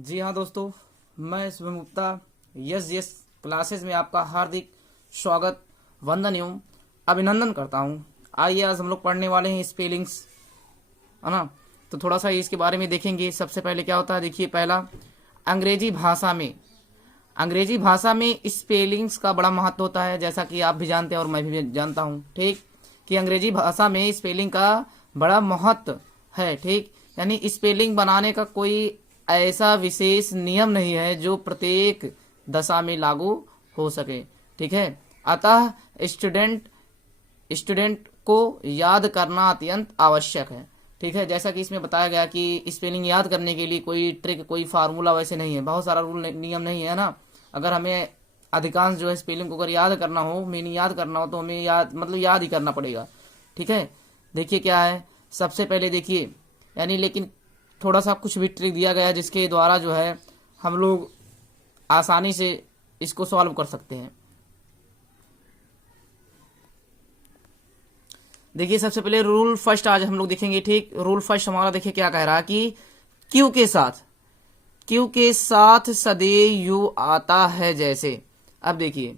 जी हाँ दोस्तों, मैं Shubham Gupta yes yes classes में आपका हार्दिक स्वागत, वंदन एवं अभिनंदन करता हूँ। आइए आज हम लोग पढ़ने वाले हैं स्पेलिंग्स, है ना। तो थोड़ा सा इसके बारे में देखेंगे। सबसे पहले क्या होता है, देखिए पहला, अंग्रेजी भाषा में स्पेलिंग्स का बड़ा महत्व होता है, जैसा कि आप भी जानते हैं और मैं भी जानता हूँ, ठीक, कि अंग्रेजी भाषा में स्पेलिंग का बड़ा महत्व है, ठीक। यानी स्पेलिंग बनाने का कोई ऐसा विशेष नियम नहीं है जो प्रत्येक दशा में लागू हो सके, ठीक है। अतः स्टूडेंट स्टूडेंट को याद करना अत्यंत आवश्यक है, ठीक है। जैसा कि इसमें बताया गया कि स्पेलिंग याद करने के लिए कोई ट्रिक, कोई फार्मूला वैसे नहीं है, बहुत सारा रूल नियम नहीं है ना। अगर हमें अधिकांश जो है स्पेलिंग को अगर याद करना हो, मीनिंग याद करना हो, तो हमें याद ही करना पड़ेगा, ठीक है। देखिए क्या है, सबसे पहले देखिए, यानी लेकिन थोड़ा सा कुछ भी ट्रिक दिया गया है जिसके द्वारा जो है हम लोग आसानी से इसको सॉल्व कर सकते हैं। देखिए सबसे पहले रूल फर्स्ट आज हम लोग देखेंगे, ठीक। रूल फर्स्ट हमारा देखिए क्या कह रहा है कि क्यू के साथ सदैव यू आता है। जैसे अब देखिए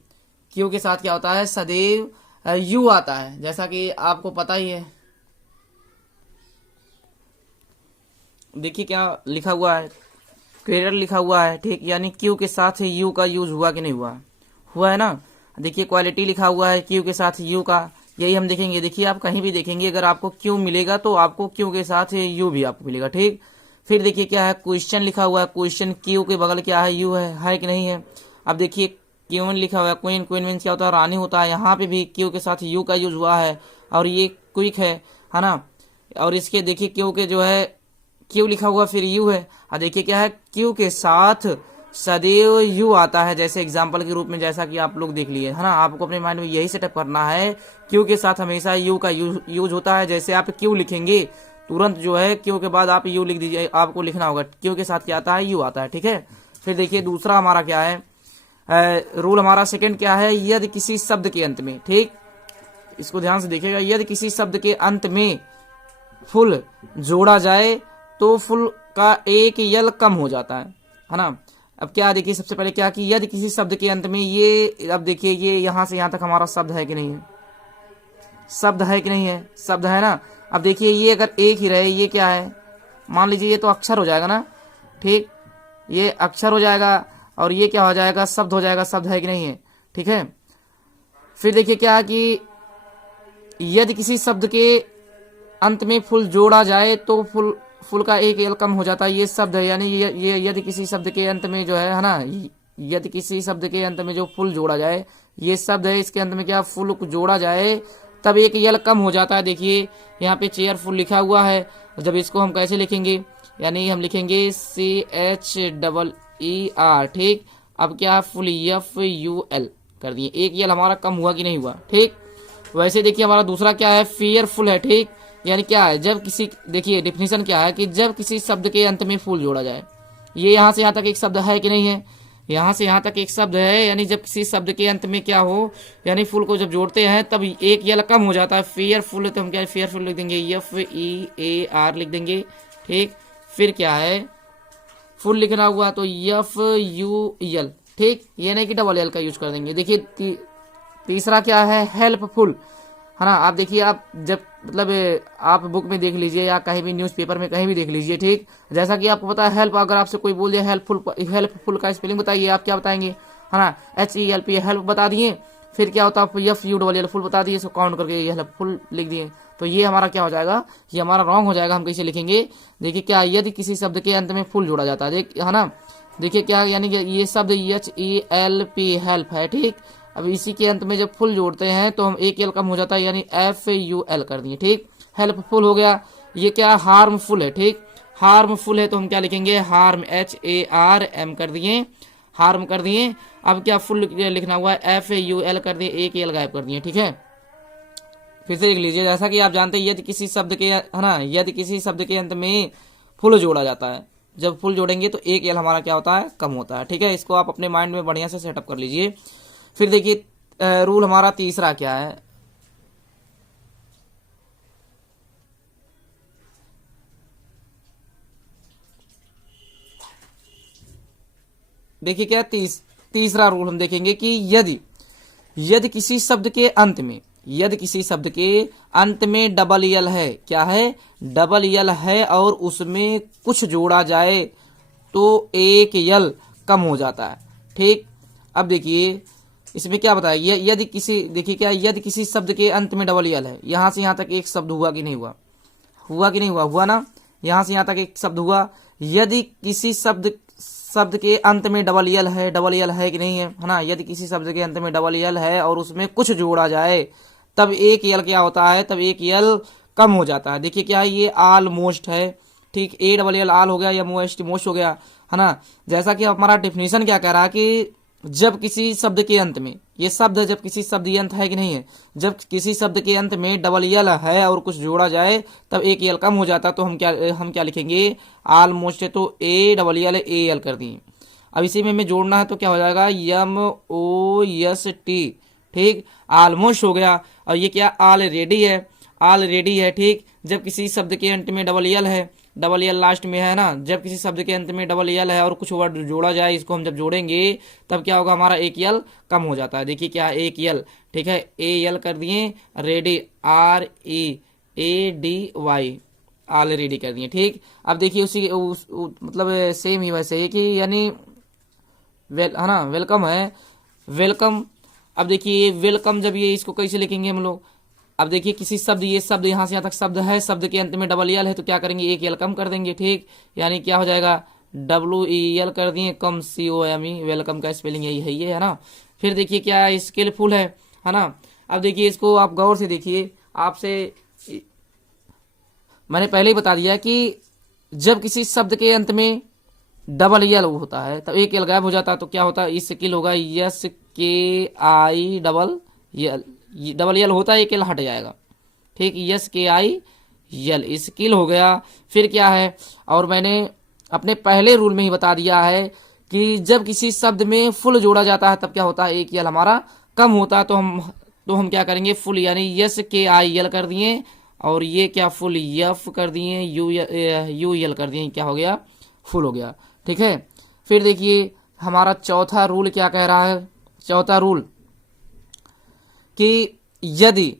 क्यू के साथ क्या होता है, सदैव यू आता है, जैसा कि आपको पता ही है। देखिए क्या लिखा हुआ है, क्लियर लिखा हुआ है, ठीक। यानी क्यू के साथ यू का यूज हुआ कि नहीं हुआ, हुआ है ना। देखिए क्वालिटी लिखा हुआ है क्यू के साथ यू का, यही हम देखेंगे। देखिए आप कहीं भी देखेंगे, अगर आपको क्यू मिलेगा तो आपको क्यू के साथ यू भी आपको मिलेगा, ठीक। फिर देखिए क्या है, क्वेश्चन लिखा हुआ है, क्वेश्चन क्यू के बगल क्या है, यू है कि नहीं है। अब देखिए क्वीन लिखा हुआ है, क्वीन मीन्स क्या होता है, रानी होता है। यहाँ पे भी क्यू के साथ यू का यूज हुआ है, और ये क्विक है ना। और इसके देखिए क्यू के जो है क्यू लिखा हुआ फिर यू है, और देखिए क्या है, क्यू के साथ सदैव यू आता है, जैसे एग्जाम्पल के रूप में, जैसा कि आप लोग देख लिए, है ना। आपको अपने माइंड में यही सेटअप करना है, क्यू के साथ हमेशा यू का यूज होता है। जैसे आप क्यू लिखेंगे, तुरंत जो है क्यू के बाद आप यू लिख दीजिए, आपको लिखना होगा क्यू के साथ क्या आता है, यू आता है, ठीक है। फिर देखिए दूसरा हमारा क्या है, रूल हमारा सेकंड क्या है, यदि किसी शब्द के अंत में, ठीक, इसको ध्यान से देखिएगा, यदि किसी शब्द के अंत में फुल जोड़ा जाए तो फुल का एक यल कम हो जाता है ना। अब क्या देखिए, सबसे पहले क्या कि यदि किसी शब्द के अंत में, ये अब देखिए ये यहां से यहां तक हमारा शब्द है कि नहीं है, शब्द है कि नहीं है, शब्द है ना। अब देखिए ये अगर एक ही रहे, ये क्या है, मान लीजिए ये तो अक्षर हो जाएगा ना, ठीक, ये अक्षर हो जाएगा, और ये क्या हो जाएगा, शब्द हो जाएगा, शब्द है कि नहीं है, ठीक है। फिर देखिए क्या है कि यदि किसी शब्द के अंत में फुल जोड़ा जाए तो फुल का एक यल कम हो जाता है, ये शब्द है। यानी ये यदि किसी शब्द के अंत में जो है ना, यदि किसी शब्द के अंत में जो फुल जोड़ा जाए, ये शब्द है, इसके अंत में क्या फुल जोड़ा जाए तब एक यल कम हो जाता है। देखिए यहाँ पे चेयरफुल लिखा हुआ है, जब इसको हम कैसे लिखेंगे, यानी हम लिखेंगे CHEER, ठीक। अब क्या फुल FUL कर दिए, एक यल हमारा कम हुआ कि नहीं हुआ, ठीक। वैसे देखिए हमारा दूसरा क्या है, फियरफुल है, ठीक। यानी क्या है, जब किसी, देखिए डिफिनेशन क्या है कि जब किसी शब्द के अंत में फुल जोड़ा जाए, ये यहाँ से यहाँ तक एक शब्द है कि नहीं है, यहाँ से यहाँ तक एक शब्द है। यानी जब किसी शब्द के अंत में क्या हो, यानी फुल को जब जोड़ते हैं तब एक यल कम हो जाता है, फेयरफुल है, तो हम क्या फेयरफुल लिख देंगे, FEAR लिख देंगे, ठीक। फिर क्या है, फुल लिखना हुआ तो FUL, ठीक, ये नहीं कि डबल एल का यूज कर देंगे। देखिए तीसरा क्या है, हेल्पफुल, है ना। आप देखिए, आप जब मतलब आप बुक में देख लीजिए या कहीं भी न्यूज़पेपर में कहीं भी देख लीजिए, ठीक। जैसा कि आपको पता है हेल्प, अगर आपसे कोई बोल दिया हेल्पफुल का स्पेलिंग बताइए, आप क्या बताएंगे, है ना, HELP, हेल्प बता दिए। फिर क्या होता है, FUL फुल बता दिए, इसको काउंट करके ये हेल्पफुल लिख दिए, तो ये हमारा क्या हो जाएगा, ये हमारा रॉन्ग हो जाएगा। हम कैसे लिखेंगे, देखिए क्या, यदि किसी शब्द के अंत में फुल जोड़ा जाता है, है ना। देखिए क्या, यानी कि ये शब्द HELP हेल्प है, ठीक। अब इसी के अंत में जब फुल जोड़ते हैं तो हम एक यल कम हो जाता है, यानी FUL कर दिए, ठीक। हेल्पफुल हो गया। ये क्या, हार्मफुल है, ठीक। हार्मफुल है तो हम क्या लिखेंगे, हार्म, HARM कर दिए, हार्म कर दिए। अब क्या फुल लिखना हुआ है, FUL कर दिए, एक यल गायब कर दिए, ठीक है। फिर से लिख लीजिए, जैसा कि आप जानते हैं, यदि किसी शब्द के, है ना, यदि किसी शब्द के अंत में फुल जोड़ा जाता है, जब फुल जोड़ेंगे तो एक यल हमारा क्या होता है, कम होता है, ठीक है। इसको आप अपने माइंड में बढ़िया से सेटअप कर लीजिए। फिर देखिए रूल हमारा तीसरा क्या है, देखिए क्या तीसरा रूल हम देखेंगे कि यदि किसी शब्द के अंत में डबल यल है, क्या है, डबल यल है और उसमें कुछ जोड़ा जाए तो एक यल कम हो जाता है। ठीक, अब देखिए इसमें क्या बताया, यदि किसी, देखिए क्या, यदि किसी शब्द के अंत में डबल यल है, यहां से यहां तक एक शब्द हुआ कि नहीं हुआ, हुआ ना, यहां से यहां तक एक शब्द हुआ। यदि किसी शब्द के अंत में डबल यल है कि नहीं है ना, यदि किसी शब्द के अंत में डबल यल है और उसमें कुछ जोड़ा जाए तब एक यल क्या होता है, तब एक यल कम हो जाता है। देखिए क्या है, ये ऑलमोस्ट है, ठीक, ए डबल यल आल हो गया या मोस्ट हो गया, है ना। जैसा कि हमारा डेफिनेशन क्या कह रहा है कि जब किसी शब्द के अंत में, ये शब्द जब किसी शब्द अंत है कि नहीं है, जब किसी शब्द के अंत में डबल यल है और कुछ जोड़ा जाए तब एक यल कम हो जाता है। तो हम क्या लिखेंगे, ऑलमोस्ट है तो ए डबल यल ए यल कर दिए। अब इसी में हमें जोड़ना है तो क्या हो जाएगा, MOST, ठीक, ऑलमोस्ट हो गया। और ये क्या, ऑलरेडी है, ठीक। जब किसी शब्द के अंत में डबल यल है, डबल यल लास्ट में है ना, जब किसी शब्द के अंत में डबल यल है और कुछ वर्ड जोड़ा जाए, इसको हम जब जोड़ेंगे तब क्या होगा, हमारा एक यल कम हो जाता है। देखिए क्या, एक यल, ठीक है, ए यल कर दिए, रेडी, READY, ऑलरेडी कर दिए, ठीक। अब देखिए उसी मतलब सेम ही वैसे ही कि यानी है ना, वेलकम है, वेलकम। अब देखिए वेलकम, जब ये इसको कैसे लिखेंगे हम लोग, अब देखिए किसी शब्द, ये शब्द यहाँ से यहाँ तक शब्द है, शब्द के अंत में डबल यल है तो क्या करेंगे, एक यल कम कर देंगे, ठीक, यानी क्या हो जाएगा, WEL कर दिए, कम COME, वेलकम का स्पेलिंग यही है, ये है ना। फिर देखिए क्या, स्किलफुल है ना। अब देखिए इसको आप गौर से देखिए, आपसे मैंने पहले ही बता दिया कि जब किसी शब्द के अंत में डबल यल होता है तब एक यल गायब हो जाता है, तो क्या होता है, स्किल होगा, SKI डबल यल होता है, एक यल हट जाएगा, ठीक, SKI स्किल हो गया। फिर क्या है, और मैंने अपने पहले रूल में ही बता दिया है कि जब किसी शब्द में फुल जोड़ा जाता है तब क्या होता है, एक यल हमारा कम होता है। तो हम क्या करेंगे, फुल यानी SKI कर दिए, और ये क्या, फुल F कर दिए, UL कर दिए, क्या हो गया, फुल हो गया, ठीक है। फिर देखिए हमारा चौथा रूल क्या कह रहा है, चौथा रूल कि यदि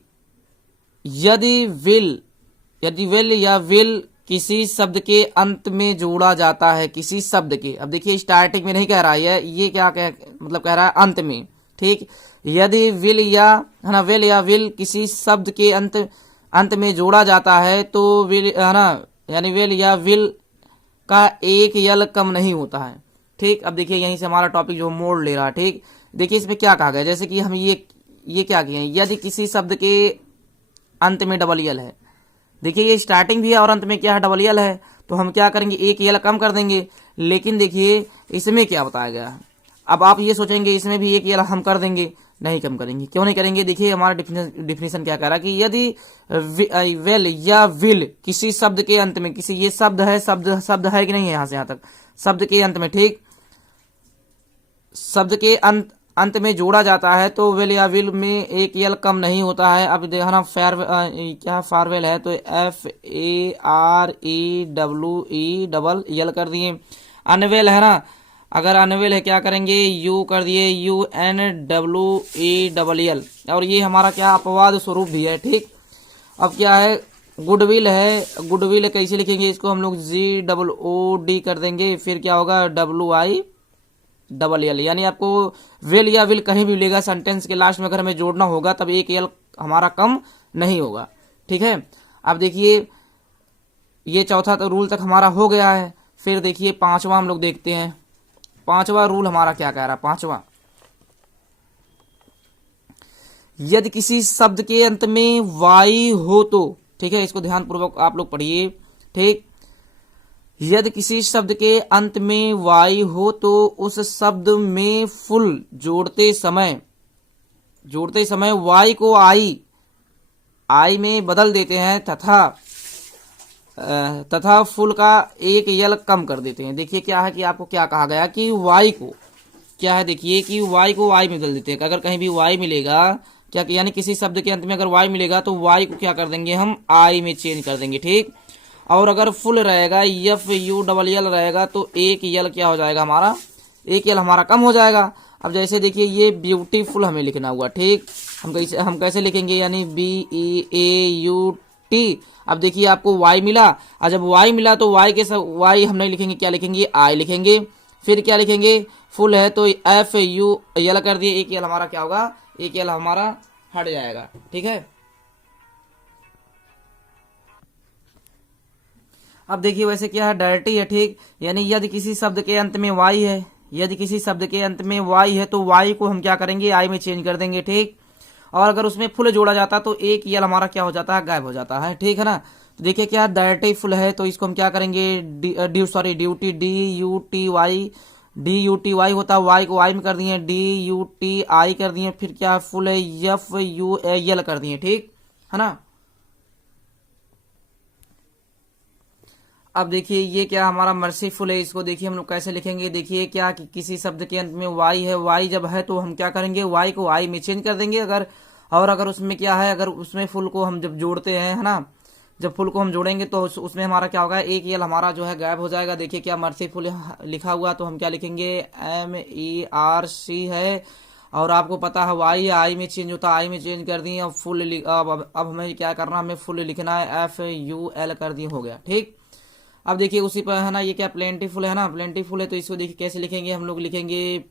विल या विल किसी शब्द के अंत में जोड़ा जाता है, किसी शब्द के, अब देखिए स्टार्टिंग में नहीं कह रहा है, ये क्या मतलब कह रहा है अंत में, ठीक। यदि विल या विल किसी शब्द के अंत में जोड़ा जाता है तो विल, है ना, यानी विल या विल का एक यल कम नहीं होता है, ठीक। अब देखिए यहीं से हमारा टॉपिक जो मोड़ ले रहा है, ठीक। देखिए इसमें क्या कहा गया, जैसे कि हम ये क्या किए, यदि किसी शब्द के अंत में डबल यल है, देखिए ये स्टार्टिंग भी है और अंत में क्या है, डबल यल है, तो हम क्या करेंगे, एक यल कम कर देंगे। लेकिन देखिए इसमें क्या बताया गया है, अब आप ये सोचेंगे इसमें भी एक यल हम कर देंगे, नहीं कम करेंगे। क्यों नहीं करेंगे, देखिए हमारा डिफिनेशन क्या कह रहा है कि यदि वेल या विल किसी शब्द के अंत में, किसी, ये शब्द है कि नहीं है, यहां से यहां तक शब्द के अंत में, ठीक, शब्द के अंत में जोड़ा जाता है तो वेल या विल में एक यल कम नहीं होता है। अब देखना क्या फारवेल है तो FAREWE कर दिए। अनवेल है ना, अगर अनवेल है क्या करेंगे, यू कर दिए, UNWELL, और ये हमारा क्या अपवाद स्वरूप भी है, ठीक। अब क्या है, गुडविल है, गुडविल कैसे लिखेंगे, इसको हम लोग GOOD कर देंगे, फिर क्या होगा, WILL, यानी आपको वेल या विल कहीं भी मिलेगा सेंटेंस के लास्ट में, अगर हमें जोड़ना होगा तब एक यल हमारा कम नहीं होगा, ठीक है। अब देखिए ये चौथा तो रूल तक हमारा हो गया है। फिर देखिए पांचवा हम लोग देखते हैं, पांचवा रूल हमारा क्या कह रहा है, पांचवा, यदि किसी शब्द के अंत में वाई हो तो, ठीक है, इसको ध्यानपूर्वक आप लोग पढ़िए, ठीक। यदि किसी शब्द के अंत में वाई हो तो उस शब्द में फुल जोड़ते समय वाई को आई में बदल देते हैं तथा फुल का एक यल कम कर देते हैं। देखिए क्या है कि आपको क्या कहा गया कि वाई को क्या है, देखिए कि वाई को आई में बदल देते हैं। अगर कहीं भी वाई मिलेगा, क्या यानी किसी शब्द के अंत में अगर वाई मिलेगा तो वाई को क्या कर देंगे, हम आई में चेंज कर देंगे, ठीक। और अगर फुल रहेगा, FULL रहेगा तो एक यल क्या हो जाएगा हमारा, एक एल हमारा कम हो जाएगा। अब जैसे देखिए ये ब्यूटीफुल हमें लिखना हुआ, ठीक, हम कैसे लिखेंगे, यानी BEAUT। अब देखिए आपको y मिला, और जब y मिला तो y के सब y हम नहीं लिखेंगे, क्या लिखेंगे, I लिखेंगे। फिर क्या लिखेंगे, फुल है तो FUL कर दिए, एक एल हमारा क्या होगा, एक एल हमारा हट जाएगा, ठीक है। अब देखिए वैसे क्या है, डायरेक्टली है, ठीक, यानी यदि किसी शब्द के अंत में y है, यदि किसी शब्द के अंत में y है तो y को हम क्या करेंगे, I में चेंज कर देंगे, ठीक। और अगर उसमें फुल जोड़ा जाता तो एक यल हमारा क्या हो जाता है, गायब हो जाता है, ठीक है ना। तो देखिए क्या डायरेक्टली फुल है तो इसको हम क्या करेंगे, ड्यूटी DUTY होता है, y को I में कर दिए, DUTI कर दिए, फिर क्या फुल है FUL कर दिए, ठीक है ना। अब देखिए ये क्या हमारा मर्सीफुल है, इसको देखिए हम लोग कैसे लिखेंगे, देखिए क्या कि किसी शब्द के अंत में y है, y जब है तो हम क्या करेंगे, y को I में चेंज कर देंगे। अगर उसमें क्या है, अगर उसमें फुल को हम जब जोड़ते हैं, है ना, जब फुल को हम जोड़ेंगे तो उसमें हमारा क्या होगा, एक यल हमारा जो है गायब हो जाएगा। देखिए क्या मर्सीफुल लिखा हुआ, तो हम क्या लिखेंगे, MERC है, और आपको पता है y I में चेंज होता है, I में चेंज कर दिए। अब हमें क्या करना, हमें फुल लिखना है, FUL कर दिए, हो गया, ठीक। अब देखिए उसी पर है ना, ये क्या प्लेंटीफुल है ना, प्लेंटीफुल है तो इसको देखिए कैसे लिखेंगे, हम लोग लिखेंगे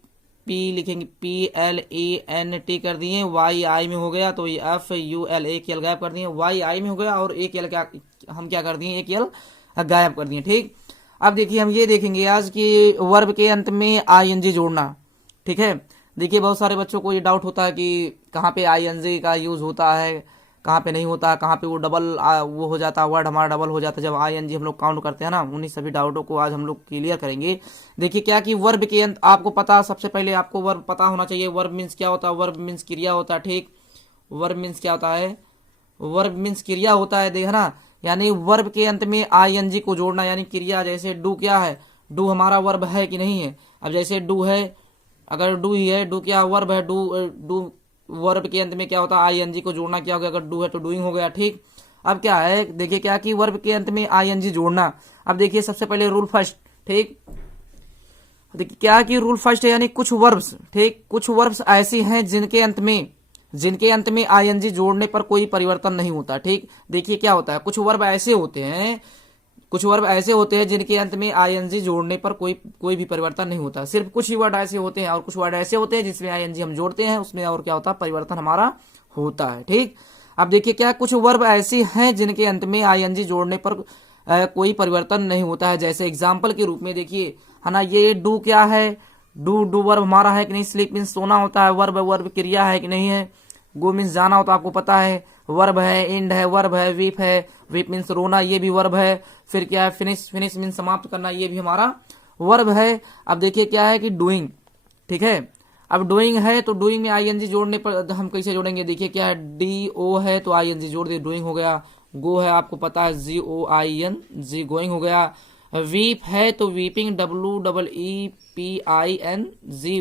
लिखेंगे PLENT कर दिए, YI में हो गया तो ये FUL एक यल गायब कर दिए, YI में हो गया, और एक यल क्या हम क्या कर दिए, एक यल गायब कर दिए, ठीक। अब देखिए हम ये देखेंगे आज की वर्ब के अंत में ING जोड़ना, ठीक है। देखिए बहुत सारे बच्चों को ये डाउट होता है कि कहाँ पे ING का यूज होता है, कहाँ पे नहीं होता, कहाँ पे वो डबल वो हो जाता है, वर्ड हमारा डबल हो जाता है जब ING हम लोग काउंट करते हैं ना। उन्हीं सभी डाउटों को आज हम लोग क्लियर करेंगे। देखिए क्या कि वर्ब के अंत आपको पता, सबसे पहले आपको वर्ब पता होना चाहिए। वर्ब मीन्स क्या होता है, वर्ब मीन्स क्रिया होता है, ठीक। वर्ब मीन्स क्या होता है, वर्ब मीन्स क्रिया होता है, देखना, यानी वर्ब के अंत में ING को जोड़ना, यानी क्रिया। जैसे डू क्या है, डू हमारा वर्ब है कि नहीं है। अब जैसे डू है, अगर डू ही है, डू क्या वर्ब है, डू वर्ब के अंत में क्या होता है, ING को जोड़ना, क्या हो गया, अगर डू है तो डूइंग हो गया, ठीक। अब क्या है, देखिए क्या कि वर्ब के अंत में ING जोड़ना। अब देखिए सबसे पहले रूल फर्स्ट, ठीक, देखिए क्या कि रूल फर्स्ट है, यानी कुछ वर्ब्स, ठीक, कुछ वर्ब्स ऐसी हैं जिनके अंत में ING जोड़ने पर कोई परिवर्तन नहीं होता, ठीक। देखिए क्या होता है, कुछ वर्ब ऐसे होते हैं जिनके अंत में ING जोड़ने पर कोई भी परिवर्तन नहीं होता। सिर्फ कुछ ही वर्ड ऐसे होते हैं, और कुछ वर्ड ऐसे होते हैं जिसमें ING हम जोड़ते हैं, उसमें और क्या होता है, परिवर्तन हमारा होता है, ठीक। अब देखिए क्या कुछ वर्ब ऐसी हैं जिनके अंत में ING जोड़ने पर कोई परिवर्तन नहीं होता है। जैसे एग्जाम्पल के रूप में देखिए, है ना, ये डू क्या है, डू वर्ब हमारा है कि नहीं, स्लीप मीन्स सोना होता है, वर्ब क्रिया है कि नहीं है, गो मीन्स जाना होता है, आपको पता है, वर्ब है, एंड है, वर्ब है, वीप मीन्स रोना, ये भी वर्ब है। फिर क्या है, फिनिश मीन्स समाप्त करना, ये भी हमारा वर्ब है। अब देखिए क्या है कि डूइंग, ठीक है। अब डूइंग है तो डूइंग में ING जोड़ने पर हम कैसे जोड़ेंगे, देखिए क्या है, DO है तो ING जोड़ दिए, डूइंग हो गया। गो है आपको पता है, GOING, गोइंग हो गया। वीप है तो वीपिंग, WEEPING,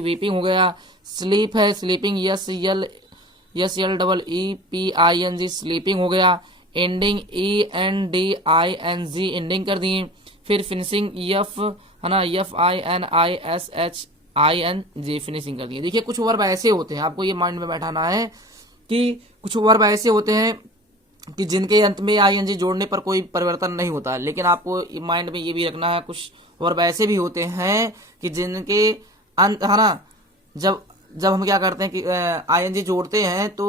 वीपिंग हो गया। स्लीप है, स्लीपिंग, SLEEPING, स्लीपिंग हो गया। एंडिंग, ENDING, एंडिंग कर दिए। फिर फिनिशिंग, है ना, FINISHING, फिनिशिंग कर दिए। देखिए कुछ वर्ब ऐसे होते हैं, आपको ये माइंड में बैठाना है कि कुछ वर्ब ऐसे होते हैं कि जिनके अंत में ING जोड़ने पर कोई परिवर्तन नहीं होता। लेकिन आपको माइंड में ये भी रखना है, कुछ वर्ब ऐसे भी होते हैं कि जिनके अंत, है ना, जब हम क्या करते हैं कि ING जोड़ते हैं तो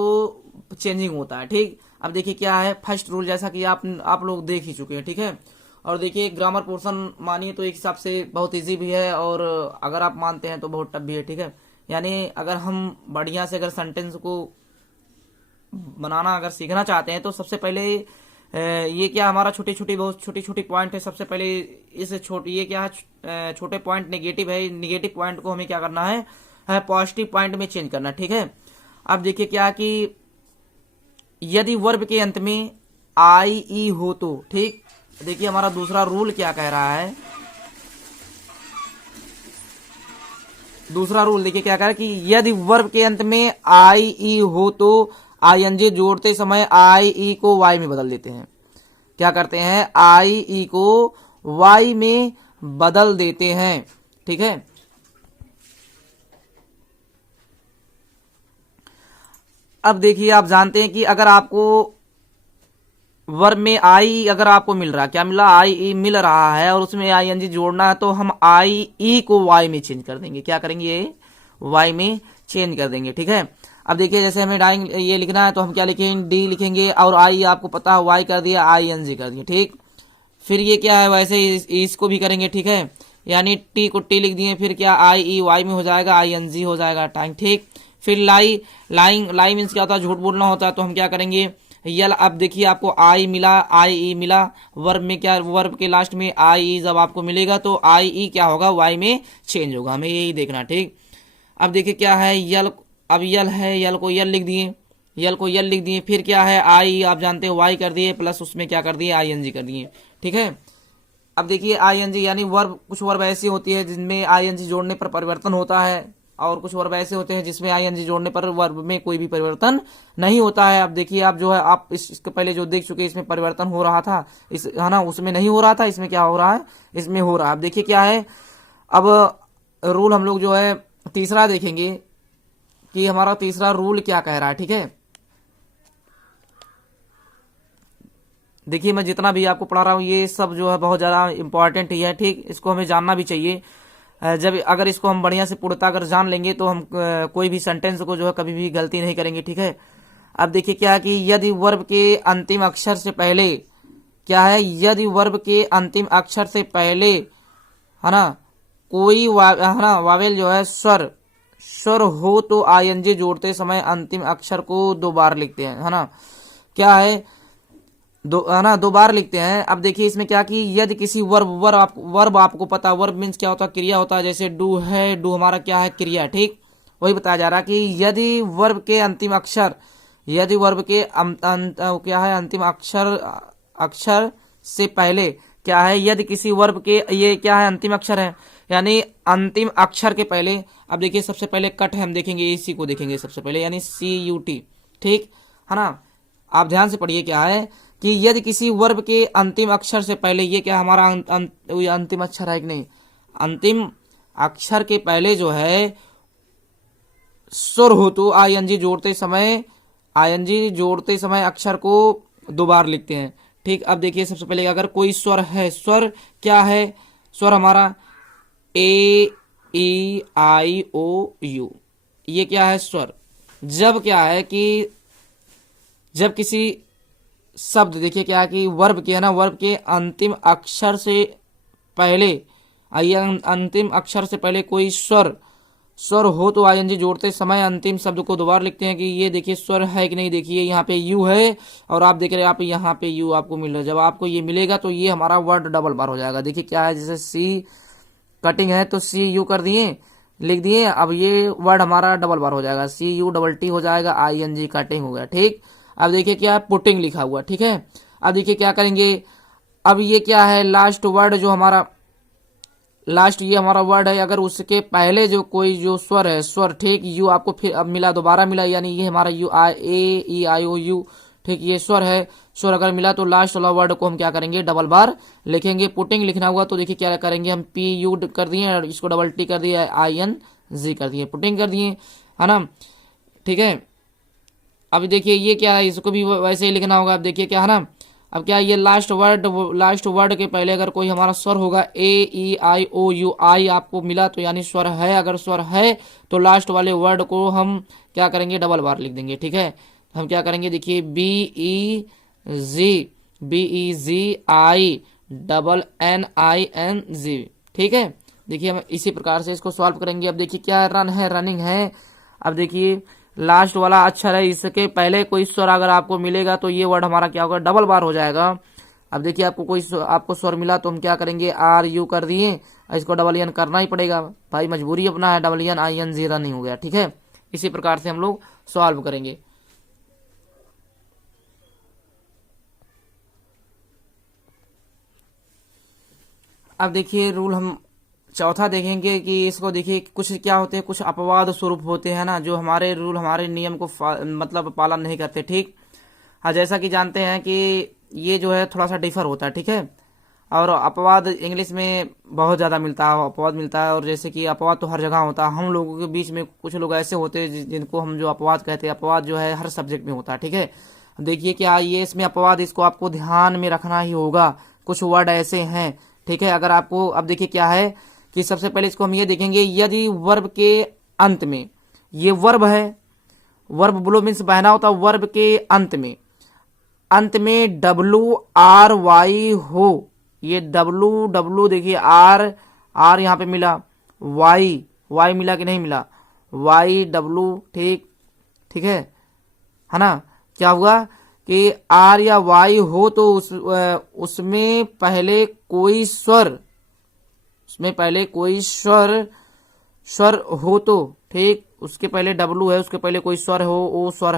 चेंजिंग होता है, ठीक। अब देखिए क्या है, फर्स्ट रूल, जैसा कि आप लोग देख ही चुके हैं, ठीक है। और देखिए ग्रामर पोर्शन मानिए तो एक हिसाब से बहुत इजी भी है, और अगर आप मानते हैं तो बहुत टफ भी है, ठीक है। यानी अगर हम बढ़िया से अगर सेंटेंस को बनाना अगर सीखना चाहते हैं तो सबसे पहले ये क्या हमारा बहुत छोटी छोटी पॉइंट है। सबसे पहले इस ये क्या है, छोटे पॉइंट नेगेटिव है, नेगेटिव पॉइंट को हमें क्या करना है, पॉजिटिव पॉइंट में चेंज करना, ठीक है। अब देखिए क्या कि यदि वर्ब के अंत में IE हो तो, ठीक, देखिए हमारा दूसरा रूल क्या कह रहा है, दूसरा रूल देखिए क्या कह रहा है कि यदि वर्ब के अंत में IE हो तो ING जोड़ते समय IE को Y में बदल देते हैं। क्या करते हैं, IE को Y में बदल देते हैं, ठीक है। अब देखिए आप जानते हैं कि अगर आपको वर्ब में आई अगर आपको मिल रहा, क्या मिल रहा, आई ई मिल रहा है और उसमें आई एन जी जोड़ना है, तो हम आई ई को वाई में चेंज कर देंगे। क्या करेंगे, ये वाई में चेंज कर देंगे। ठीक है, अब देखिए जैसे हमें डाइंग ये लिखना है तो हम क्या लिखेंगे, डी लिखेंगे, और आई आपको पता है वाई कर दिया, आई एन जी कर दिया। ठीक, फिर ये क्या है, वैसे इसको भी करेंगे। ठीक है, यानी टी को टी लिख दिए, फिर क्या आई ई वाई में हो जाएगा, आई एन जी हो जाएगा टाइम। ठीक, फिर लाई मीन्स क्या होता है, झूठ बोलना होता है, तो हम क्या करेंगे, यल। अब देखिए आपको आई मिला, आई ई मिला, वर्ब में क्या, वर्ब के लास्ट में आई ई जब आपको मिलेगा तो आई ई क्या होगा, वाई में चेंज होगा, हमें यही देखना। ठीक, अब देखिए क्या है, यल। अब यल है, यल को यल लिख दिए, यल को यल लिख दिए, फिर क्या है, आई आप जानते हैं वाई कर दिए, प्लस उसमें क्या कर दिए, आई एन जी कर दिए। ठीक है, अब देखिए आई एन जी यानी वर्ब, कुछ वर्ब ऐसी होती है जिनमें आई एन जी जोड़ने पर परिवर्तन होता है, और कुछ वर्ब ऐसे होते हैं जिसमें आई एन जी जोड़ने पर वर्ब में कोई भी परिवर्तन नहीं होता है। अब देखिए आप जो है, आप इसके पहले जो देख चुके, इसमें परिवर्तन हो रहा था, इस है ना, उसमें नहीं हो रहा था, इसमें क्या हो रहा है, इसमें हो रहा है। अब देखिए क्या है, अब रूल हम लोग जो है तीसरा देखेंगे कि हमारा तीसरा रूल क्या कह रहा है। ठीक है, देखिए मैं जितना भी आपको पढ़ा रहा हूँ ये सब जो है बहुत ज़्यादा इंपॉर्टेंट ही है। ठीक, इसको हमें जानना भी चाहिए। जब अगर इसको हम बढ़िया से पूर्णतः अगर जान लेंगे तो हम कोई भी सेंटेंस को जो है कभी भी गलती नहीं करेंगे। ठीक है, अब देखिए क्या है कि यदि वर्ब के अंतिम अक्षर से पहले, क्या है, यदि वर्ब के अंतिम अक्षर से पहले, है ना, कोई है ना वावेल जो है स्वर हो तो आईएनजी जोड़ते समय अंतिम अक्षर को दो बार लिखते हैं, है ना, क्या है, दो बार लिखते हैं। अब देखिए इसमें क्या कि यदि किसी वर्ब आपको पता, वर्ब मीन्स क्या होता है, क्रिया होता है, जैसे डू है, डू हमारा क्या है, क्रिया। ठीक, वही बताया जा रहा है कि यदि वर्ब के अंतिम अक्षर, यदि वर्ब के क्या है, अंतिम अक्षर से पहले, क्या है, यदि किसी वर्ब के, ये क्या है, अंतिम अक्षर है, यानी अंतिम अक्षर के पहले, अब देखिए सबसे पहले कट है, हम देखेंगे इसी को देखेंगे सबसे पहले, यानी CUT। ठीक है ना, आप ध्यान से पढ़िए, क्या है कि यदि किसी वर्ब के अंतिम अक्षर से पहले, ये क्या हमारा अंतिम अक्षर है कि नहीं, अंतिम अक्षर के पहले जो है स्वर हो तो आईएनजी जोड़ते समय अक्षर को दो बार लिखते हैं। ठीक, अब देखिए सबसे पहले अगर कोई स्वर है, स्वर क्या है, स्वर हमारा AEIOU, ये क्या है, स्वर। जब क्या है कि जब किसी शब्द, देखिए क्या है कि वर्ब के, है ना, वर्ब के अंतिम अक्षर से पहले, अंतिम अक्षर से पहले कोई स्वर हो तो आईएनजी जोड़ते समय अंतिम शब्द को दोबारा लिखते हैं। कि ये देखिए स्वर है कि नहीं, देखिए यहाँ पे यू है और आप देख रहे हैं आप यहाँ पे यू आपको मिल रहा है। जब आपको ये मिलेगा तो ये हमारा वर्ड डबल बार हो जाएगा। देखिए क्या है, जैसे सी कटिंग है तो CU कर दिए, लिख दिए, अब ये वर्ड हमारा डबल बार हो जाएगा, CUTT हो जाएगा, ING कटिंग हो गया। ठीक, अब देखिए क्या पुटिंग लिखा हुआ। ठीक है, अब देखिए क्या करेंगे, अब ये क्या है, लास्ट वर्ड जो हमारा लास्ट ये हमारा वर्ड है, अगर उसके पहले जो कोई जो स्वर है, स्वर, ठीक, यू आपको फिर अब मिला, दोबारा मिला, यानी ये हमारा AEIOU। ठीक, ये स्वर है, स्वर अगर मिला तो लास्ट वाला वर्ड को हम क्या करेंगे, डबल बार लिखेंगे। पुटिंग लिखना हुआ तो देखिए क्या करेंगे, हम PU कर दिए और इसको डबल T कर दिए, ING कर दिए, पुटिंग कर दिए, है ना। ठीक है, अब देखिए ये क्या है, इसको भी वैसे ही लिखना होगा। अब देखिए क्या है ना, अब क्या ये लास्ट वर्ड के पहले अगर कोई हमारा स्वर होगा, AEIOU, आई आपको मिला तो यानी स्वर है, अगर स्वर है तो लास्ट वाले वर्ड को हम क्या करेंगे, डबल बार लिख देंगे। ठीक है, हम क्या करेंगे, देखिए BEGBEZINING। ठीक है, देखिए हम इसी प्रकार से इसको सॉल्व करेंगे। अब देखिए क्या रन है, रनिंग है। अब देखिए लास्ट वाला अक्षर है, इसके पहले कोई स्वर अगर आपको मिलेगा तो ये वर्ड हमारा क्या होगा, डबल बार हो जाएगा। अब देखिए आपको स्वर मिला तो हम क्या करेंगे, RU कर दिए, इसको डबल एन करना ही पड़ेगा भाई, मजबूरी अपना है, डबल ENING रनिंग हो गया। ठीक है, इसी प्रकार से हम लोग सॉल्व करेंगे। अब देखिए रूल हम चौथा देखेंगे कि इसको देखिए कुछ क्या होते हैं, कुछ अपवाद स्वरूप होते हैं ना, जो हमारे रूल हमारे नियम को मतलब पालन नहीं करते। ठीक, हाँ, जैसा कि जानते हैं कि ये जो है थोड़ा सा डिफर होता है। ठीक है, और अपवाद इंग्लिश में बहुत ज़्यादा मिलता है, अपवाद मिलता है। और जैसे कि अपवाद तो हर जगह होता है, हम लोगों के बीच में कुछ लोग ऐसे होते हैं जिनको हम जो अपवाद कहते हैं, अपवाद जो है हर सब्जेक्ट में होता है, ठीक है। देखिए क्या ये इसमें अपवाद, इसको आपको ध्यान में रखना ही होगा। कुछ वर्ड ऐसे हैं, ठीक है। अगर आपको अब देखिए क्या है कि सबसे पहले इसको हम ये देखेंगे, यदि वर्ब के अंत में, ये वर्ब है, वर्ब ब्लो मीन्स बहना होता है, वर्ब के अंत में WRY हो, ये W देखिए R यहाँ पे मिला, Y मिला कि नहीं मिला, YW, ठीक है ना। क्या हुआ कि R या Y हो तो उसमें पहले कोई स्वर, स्वर हो तो, ठीक, उसके पहले W है, उसके पहले कोई स्वर हो, ओ स्वर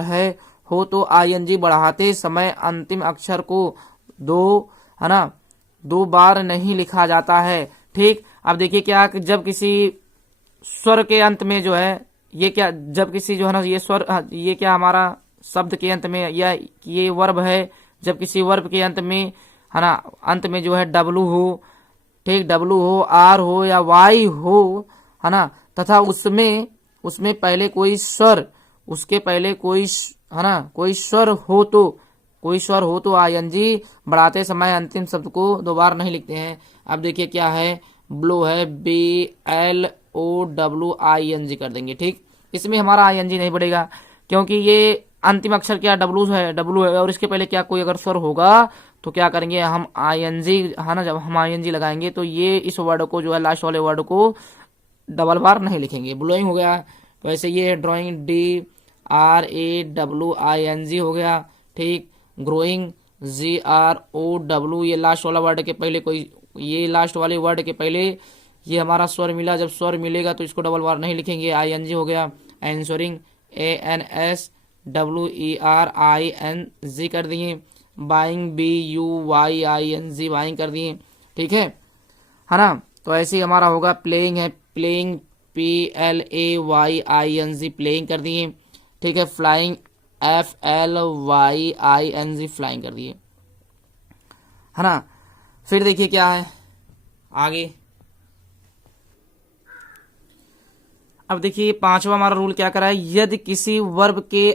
हो तो ING बढ़ाते समय अंतिम अक्षर को दो बार नहीं लिखा जाता है, ठीक। अब देखिए क्या, जब किसी स्वर के अंत में जो है, ये क्या, जब किसी जो है ना ये स्वर, ये क्या हमारा शब्द के अंत में, या ये वर्ब है, जब किसी वर्ब के अंत में है ना, अंत में जो है W हो, ठीक, W हो, R हो या Y हो, है ना, तथा उसमें पहले कोई स्वर, उसके पहले कोई है ना कोई स्वर हो तो ING बढ़ाते समय अंतिम शब्द को दो बार नहीं लिखते हैं। अब देखिए क्या है, ब्लो है, BLOWING कर देंगे, ठीक। इसमें हमारा ING नहीं बढ़ेगा क्योंकि ये अंतिम अक्षर क्या W है और इसके पहले क्या कोई अगर स्वर होगा तो क्या करेंगे हम ING, है ना, जब हम ING लगाएंगे तो ये इस वर्ड को जो है, लास्ट वाले वर्ड को डबल बार नहीं लिखेंगे। ब्लोइंग हो गया, वैसे ये ड्राइंग DRAWING हो गया, ठीक। ग्रोइंग GROW, ये लास्ट वाला वर्ड के पहले कोई, ये लास्ट वाले वर्ड के पहले ये हमारा स्वर मिला, जब स्वर मिलेगा तो इसको डबल बार नहीं लिखेंगे, ING हो गया। एंसरिंग ANSWERING कर दिए। बाइंग BUYING बाइंग कर दिए, ठीक है ना। तो ऐसे ही हमारा होगा प्लेइंग है, प्लेइंग PLAYING प्लेइंग कर दिए, ठीक है। फ्लाइंग FLYING फ्लाइंग कर दिए, है ना। फिर देखिए क्या है आगे। अब देखिए पांचवा हमारा रूल क्या करा है, यदि किसी वर्ब के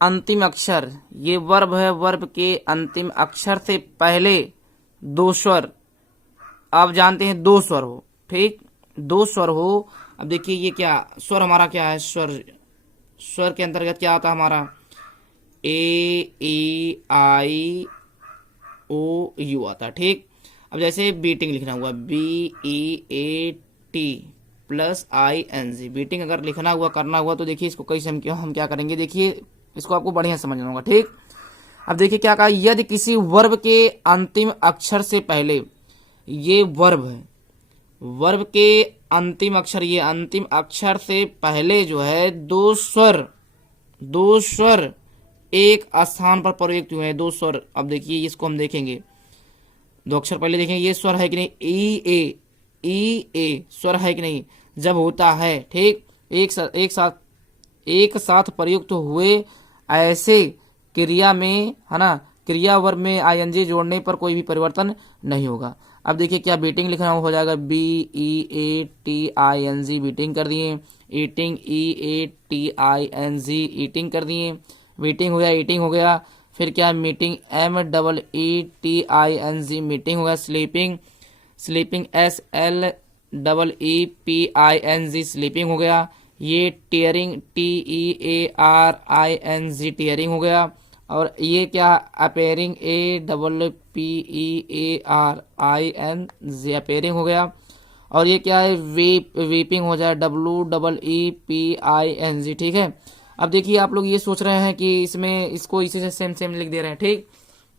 अंतिम अक्षर, ये वर्ब है, वर्ब के अंतिम अक्षर से पहले दो स्वर, आप जानते हैं दो स्वर हो, ठीक, दो स्वर हो। अब देखिए ये क्या स्वर हमारा क्या है, स्वर के अंतर्गत क्या आता है हमारा, AEIOU आता है, ठीक। अब जैसे बीटिंग लिखना हुआ, BEAT+ING, बीटिंग अगर लिखना हुआ, करना हुआ तो देखिए इसको कैसे हम क्या करेंगे, देखिए इसको आपको बढ़िया समझना होगा, ठीक। अब देखिए क्या कहा, यदि किसी वर्ब के अंतिम अक्षर से पहले, ये वर्ब है, वर्ब के अंतिम अक्षर, ये अंतिम अक्षर से पहले जो है दो स्वर एक स्थान पर प्रयुक्त हुए हैं, दो स्वर। अब देखिए इसको हम देखेंगे, दो अक्षर पहले देखेंगे, ये स्वर है कि नहीं, ई ए स्वर है कि नहीं, जब होता है, ठीक, एक साथ प्रयुक्त हुए ऐसे क्रिया में, है ना, क्रिया वर्ब में ING जोड़ने पर कोई भी परिवर्तन नहीं होगा। अब देखिए क्या बीटिंग लिखना हो जाएगा, BEATING बीटिंग कर दिए। ईटिंग EATING ईटिंग कर दिए। मीटिंग हो गया, ईटिंग हो गया। फिर क्या मीटिंग MEETING मीटिंग हो गया। स्लीपिंग SLEEPING स्लीपिंग हो गया। ये टीयरिंग TEARING टीयरिंग हो गया। और ये क्या अपेयरिंग APPEARING अपेयरिंग हो गया। और ये क्या है वीपिंग हो जाए WEEPING, ठीक है। अब देखिए आप लोग ये सोच रहे हैं कि इसमें इसको इसी से सेम लिख दे रहे हैं, ठीक।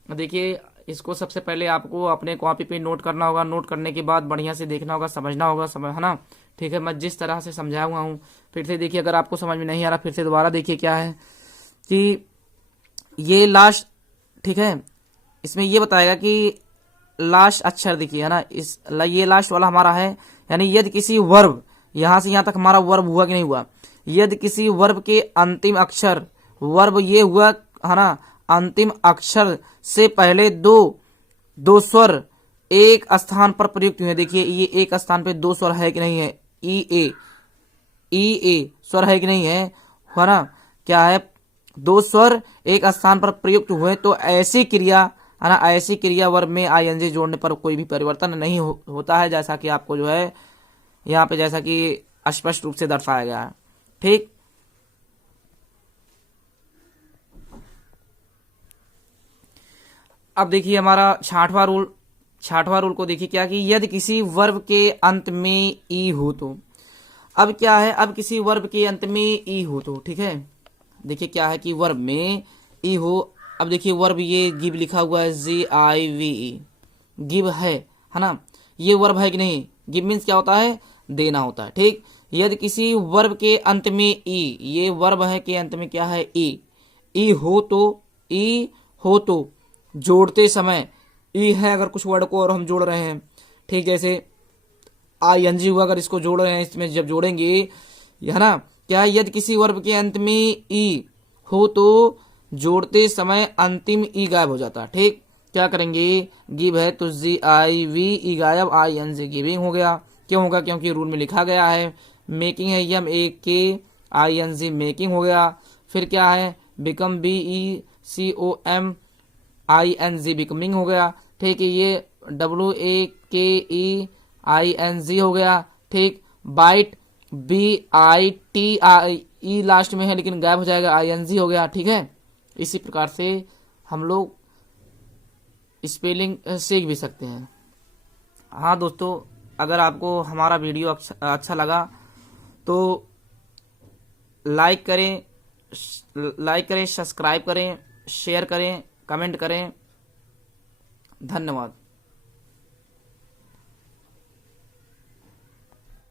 देखिए इसको सबसे पहले आपको अपने कॉपी पे नोट करना होगा। नोट करने के बाद बढ़िया से देखना होगा, समझना होगा, है ना, ठीक है। मैं जिस तरह से समझाया हुआ हूँ फिर से देखिए, अगर आपको समझ में नहीं आ रहा फिर से दोबारा देखिए क्या है कि ये लास्ट, ठीक है, इसमें ये बताएगा कि लास्ट अक्षर देखिए, है ना, ये लास्ट वाला हमारा है। यानी यदि किसी वर्ब, यहां से यहां तक हमारा वर्ब हुआ कि नहीं हुआ, यदि किसी वर्ब के अंतिम अक्षर, वर्ब ये हुआ, है ना, अंतिम अक्षर से पहले दो स्वर एक स्थान पर प्रयुक्त हुए। देखिए ये एक स्थान पे दो स्वर है कि नहीं है, ई ए स्वर है कि नहीं है ना, क्या है, दो स्वर एक स्थान पर प्रयुक्त हुए तो ऐसी क्रिया है ना, ऐसी क्रिया वर्ब में आईएनजी जोड़ने पर कोई भी परिवर्तन नहीं होता है, जैसा कि आपको जो है यहाँ पे जैसा कि स्पष्ट रूप से दर्शाया गया है। ठीक, अब देखिए हमारा छठवां रूल को देखिए क्या कि यदि किसी वर्ब के अंत में ई हो तो, अब क्या है, अब किसी वर्ब के अंत में ई हो तो, ठीक है, देखिए क्या है कि वर्ब में ई हो। अब देखिए वर्ब ये गिव लिखा हुआ है, GIVE, गिव है ना, ये वर्ब है कि नहीं, गिव मीन्स क्या होता है, देना होता है। ठीक, यदि किसी वर्ब के अंत में ई, ये वर्ब है के अंत में क्या है, ई हो तो जोड़ते समय ई है, अगर कुछ वर्ड को और हम जोड़ रहे हैं, ठीक, जैसे ING हुआ, अगर इसको जोड़ रहे हैं, इसमें जब जोड़ेंगे है ना, क्या यदि किसी वर्ब के अंत में ई हो तो जोड़ते समय अंतिम ई गायब हो जाता है। ठीक, क्या करेंगे, गिव है तो GIVE गायब, ING गिविंग हो गया। क्यों होगा, क्योंकि रूल में लिखा गया है। मेकिंग है MAKING मेकिंग हो गया। फिर क्या है, बिकम BECOMING बिकमिंग हो गया। ठीक है, ये WAKEING हो गया। ठीक, बाइट BITE लास्ट में है लेकिन गायब हो जाएगा, ING हो गया। ठीक है, इसी प्रकार से हम लोग स्पेलिंग सीख भी सकते हैं। हाँ दोस्तों, अगर आपको हमारा वीडियो अच्छा लगा तो लाइक करें, सब्सक्राइब करें, शेयर करें, कमेंट करें। धन्यवाद।